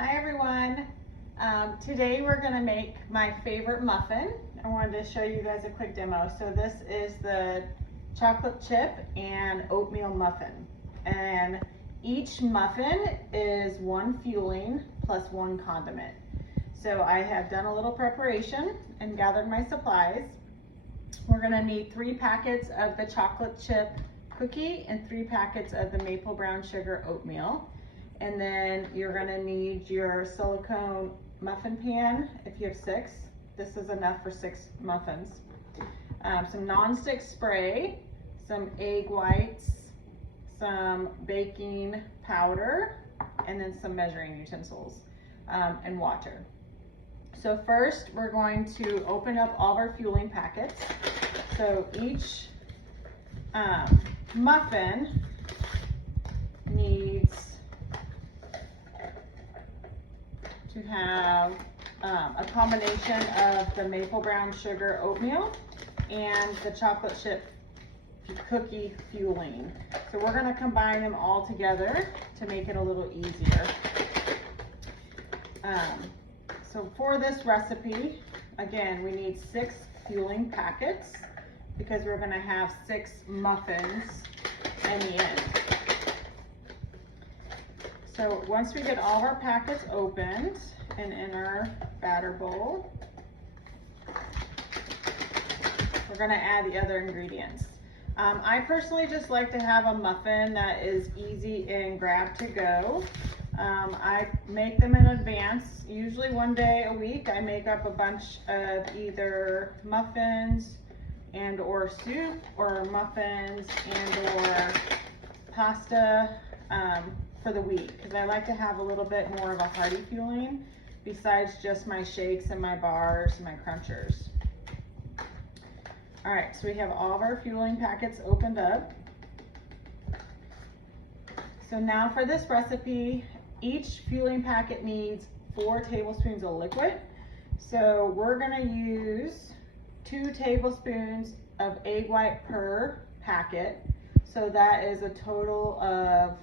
Hi everyone. Today we're going to make my favorite muffin. I wanted to show you guys a quick demo. So this is the chocolate chip and oatmeal muffin. And each muffin is one fueling plus one condiment. So I have done a little preparation and gathered my supplies. We're going to need 3 packets of the chocolate chip cookie and 3 packets of the maple brown sugar oatmeal. And then you're gonna need your silicone muffin pan if you have 6. This is enough for 6 muffins. Some nonstick spray, some egg whites, some baking powder, and then some measuring utensils, and water. So first we're going to open up all of our fueling packets. So each muffin needs to have a combination of the maple brown sugar oatmeal and the chocolate chip cookie fueling. So we're going to combine them all together to make it a little easier. So for this recipe, again, we need 6 fueling packets because we're going to have 6 muffins in the end. So once we get all of our packets opened and in our batter bowl, we're going to add the other ingredients. I personally just like to have a muffin that is easy and grab to go. I make them in advance. Usually one day a week I make up a bunch of either muffins and or soup or muffins and or pasta for the week, because I like to have a little bit more of a hearty fueling besides just my shakes and my bars and my crunchers. All right, so we have all of our fueling packets opened up. So now for this recipe, each fueling packet needs 4 tablespoons of liquid. So we're gonna use 2 tablespoons of egg white per packet. So that is a total of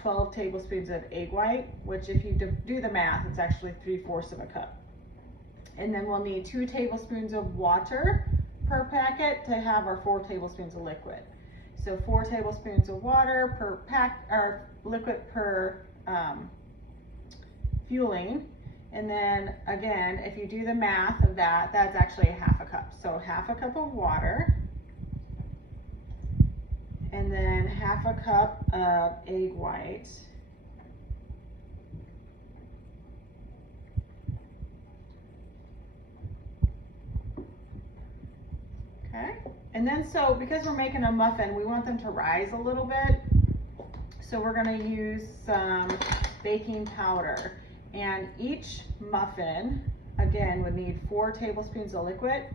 12 tablespoons of egg white, which if you do the math, it's actually 3/4 of a cup. And then we'll need 2 tablespoons of water per packet to have our 4 tablespoons of liquid. So 4 tablespoons of water per liquid per fueling. And then again, if you do the math of that, that's actually a 1/2 cup. So 1/2 cup of water. And then 1/2 cup of egg white. Okay, and then so because we're making a muffin, we want them to rise a little bit. So we're gonna use some baking powder. And each muffin, again, would need 4 tablespoons of liquid.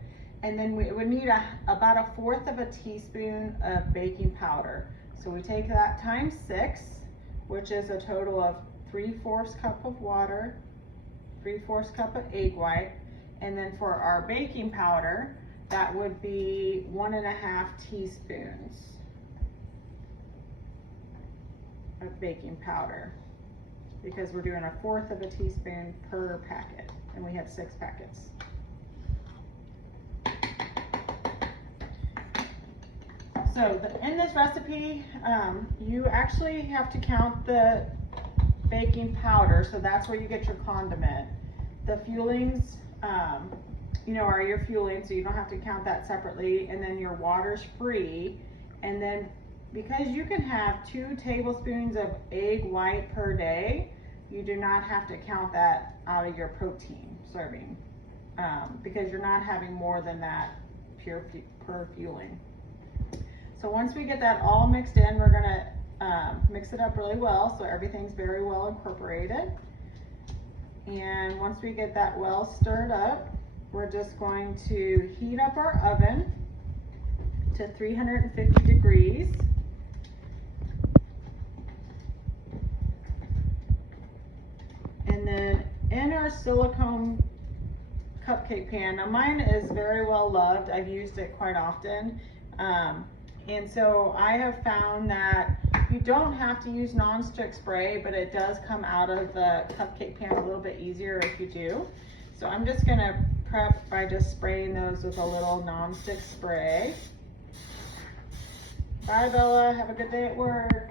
And then we would need about 1/4 of a teaspoon of baking powder. So we take that times 6, which is a total of 3/4 cup of water, 3/4 cup of egg white. And then for our baking powder, that would be 1.5 teaspoons of baking powder, because we're doing 1/4 of a teaspoon per packet, and we have 6 packets. So in this recipe, you actually have to count the baking powder, so that's where you get your condiment. The fuelings, are your fueling, so you don't have to count that separately. And then your water's free. And then because you can have 2 tablespoons of egg white per day, you do not have to count that out of your protein serving, because you're not having more than that per fueling. So once we get that all mixed in, we're gonna mix it up really well so everything's very well incorporated. And once we get that well stirred up, we're just going to heat up our oven to 350 degrees. And then in our silicone cupcake pan, now mine is very well loved. I've used it quite often. And so I have found that You don't have to use non-stick spray, but it does come out of the cupcake pan a little bit easier if you do. So I'm just gonna prep by just spraying those with a little non-stick spray. Bye, Bella, have a good day at work.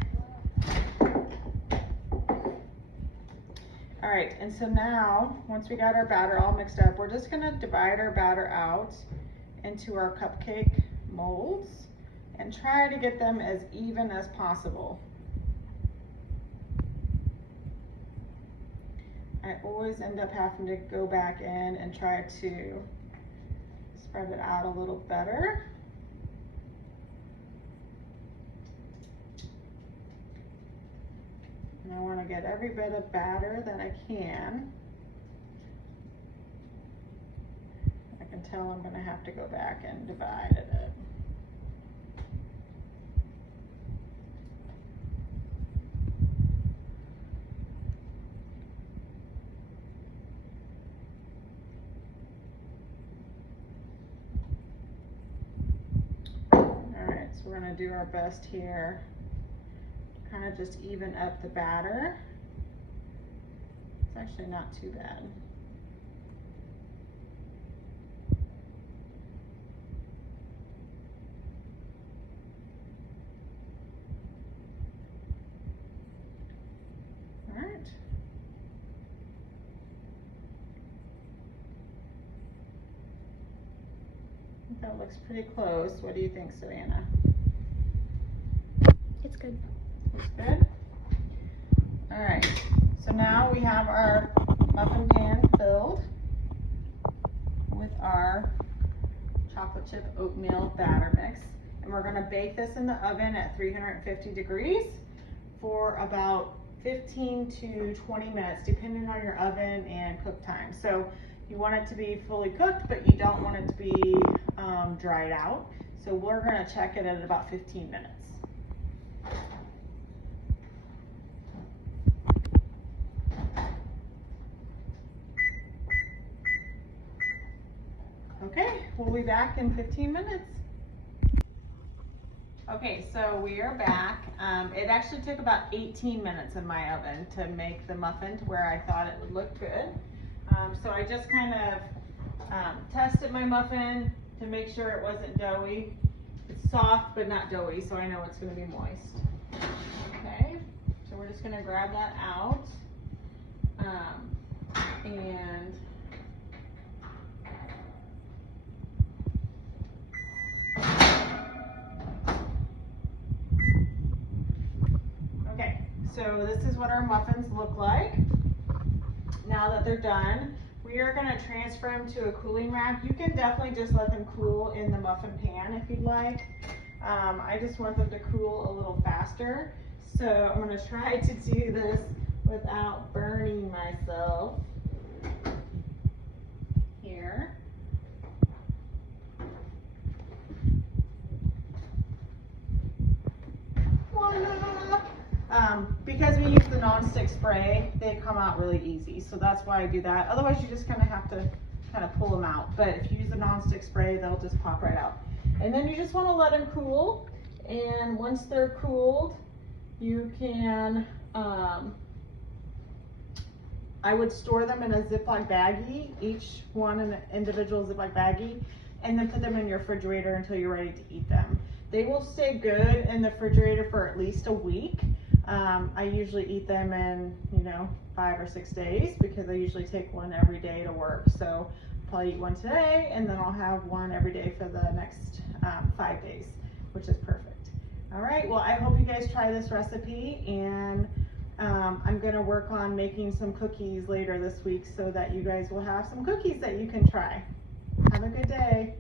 All right, and so now, once we got our batter all mixed up, we're just gonna divide our batter out into our cupcake molds and try to get them as even as possible. I always end up having to go back in and try to spread it out a little better. And I want to get every bit of batter that I can. I can tell I'm going to have to go back and divide it. We're going to do our best here, kind of just even up the batter. It's actually not too bad. All right. I think that looks pretty close. What do you think, Savannah? It's good. It's good? All right, so now we have our muffin pan filled with our chocolate chip oatmeal batter mix. And we're gonna bake this in the oven at 350 degrees for about 15 to 20 minutes, depending on your oven and cook time. So you want it to be fully cooked, but you don't want it to be dried out. So we're gonna check it at about 15 minutes. Okay, we'll be back in 15 minutes. Okay, so we are back. It actually took about 18 minutes in my oven to make the muffin to where I thought it would look good. So I just kind of tested my muffin to make sure it wasn't doughy. It's soft but not doughy, so I know it's going to be moist. Okay, so we're just going to grab that out and so this is what our muffins look like. Now that they're done, we are going to transfer them to a cooling rack. You can definitely just let them cool in the muffin pan if you'd like. I just want them to cool a little faster. So I'm going to try to do this without burning myself here. Because we use the non-stick spray, they come out really easy. So that's why I do that. Otherwise, you just kind of have to kind of pull them out. But if you use the non-stick spray, they'll just pop right out. And then you just want to let them cool. And once they're cooled, you can, I would store them in a Ziploc baggie, each one in an individual Ziploc baggie, and then put them in your refrigerator until you're ready to eat them. They will stay good in the refrigerator for at least a week. I usually eat them in, 5 or 6 days because I usually take one every day to work. So I'll probably eat one today and then I'll have one every day for the next 5 days, which is perfect. All right, well, I hope you guys try this recipe, and I'm gonna work on making some cookies later this week so that you guys will have some cookies that you can try. Have a good day.